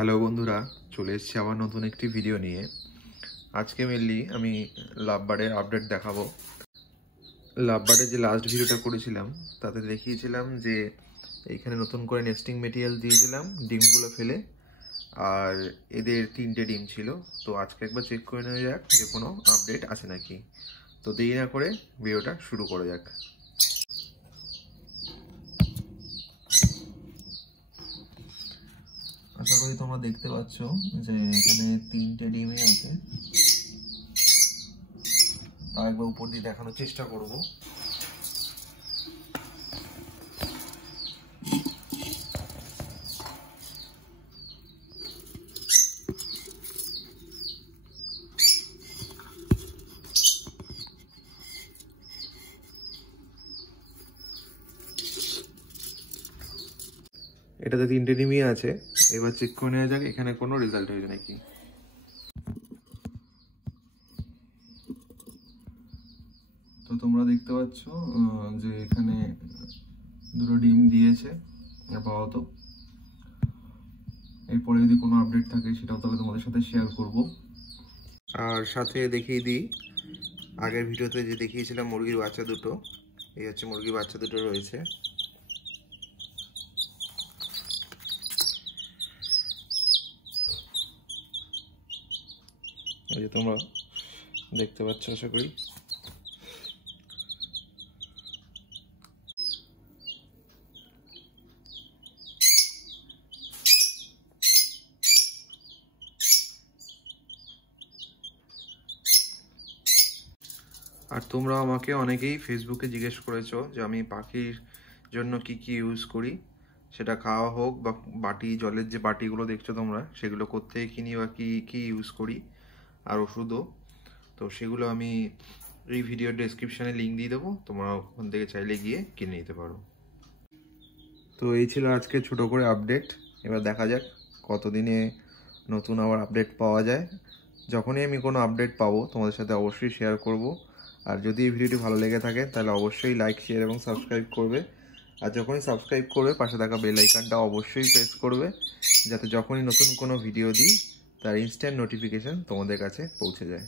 Hello বন্ধুরা, চলে এসেছি আবার নতুন একটি ভিডিও নিয়ে। আজকে মেনলি আমি লাভবার্ডের আপডেট দেখাবো। লাভবার্ডের যে লাস্ট ভিডিওটা করেছিলাম তাতে দেখিয়েছিলাম যে এইখানে নতুন করে নেস্টিং মেটেরিয়াল দিয়েছিলাম ডিমগুলো ফেলে, আর এদের 3টে ডিম ছিল। তো আজকে একবার চেক করে নেওয়া যাক যে কোনো আপডেট আছে নাকি। তো দেরি না করে ভিডিওটা শুরু করা যাক। আশা করি তোমরা দেখতে পাচ্ছ যে এখানে 3টে ডিমই আছে। তাও একবার উপর দিয়ে দেখানোর চেষ্টা করব। এটাতে 3টে ডিমই আছে। এবার চেক করে নেওয়া যাক এখানে কোনো রেজাল্ট হয়েছে নাকি। তো তোমরা দেখতে পাচ্ছ যে এখানে 2টো ডিম দিয়েছে আপাতত। এরপরে যদি কোনো আপডেট থাকে সেটাও তাহলে তোমাদের সাথে শেয়ার করব। আর সাথে দেখিয়ে দিই, আগের ভিডিওতে যে দেখিয়েছিলাম মুরগির বাচ্চা দুটো, এই হচ্ছে মুরগির বাচ্চা দুটো রয়েছে। এই যে তোমরা দেখতে পাচ্ছ আশা করি। আর তোমরা আমাকে অনেকেই ফেসবুকে জিজ্ঞেস করেছো যে আমি পাখির জন্য কি কি ইউজ করি, সেটা খাওয়া হোক বা বাটি, জলের যে বাটিগুলো দেখছো তোমরা সেগুলো কোত্থেকে কিনি বা কি কি ইউজ করি, আর ওষুধও। তো সেগুলো আমি এই ভিডিওর ডেসক্রিপশানে লিঙ্ক দিয়ে দেবো, তোমরা ওখান থেকে চাইলে গিয়ে কিনে নিতে পারো। তো এই ছিল আজকে ছোট করে আপডেট। এবার দেখা যাক কতদিনে নতুন আবার আপডেট পাওয়া যায়। যখনই আমি কোনো আপডেট পাবো তোমাদের সাথে অবশ্যই শেয়ার করব। আর যদি এই ভিডিওটি ভালো লেগে থাকে তাহলে অবশ্যই লাইক, শেয়ার এবং সাবস্ক্রাইব করবে। আর যখনই সাবস্ক্রাইব করবে পাশে থাকা বেল আইকনটা অবশ্যই প্রেস করবে, যাতে যখনই নতুন কোনো ভিডিও দিই তার ইনস্ট্যান্ট নোটিফিকেশান তোমাদের কাছে পৌঁছে যায়।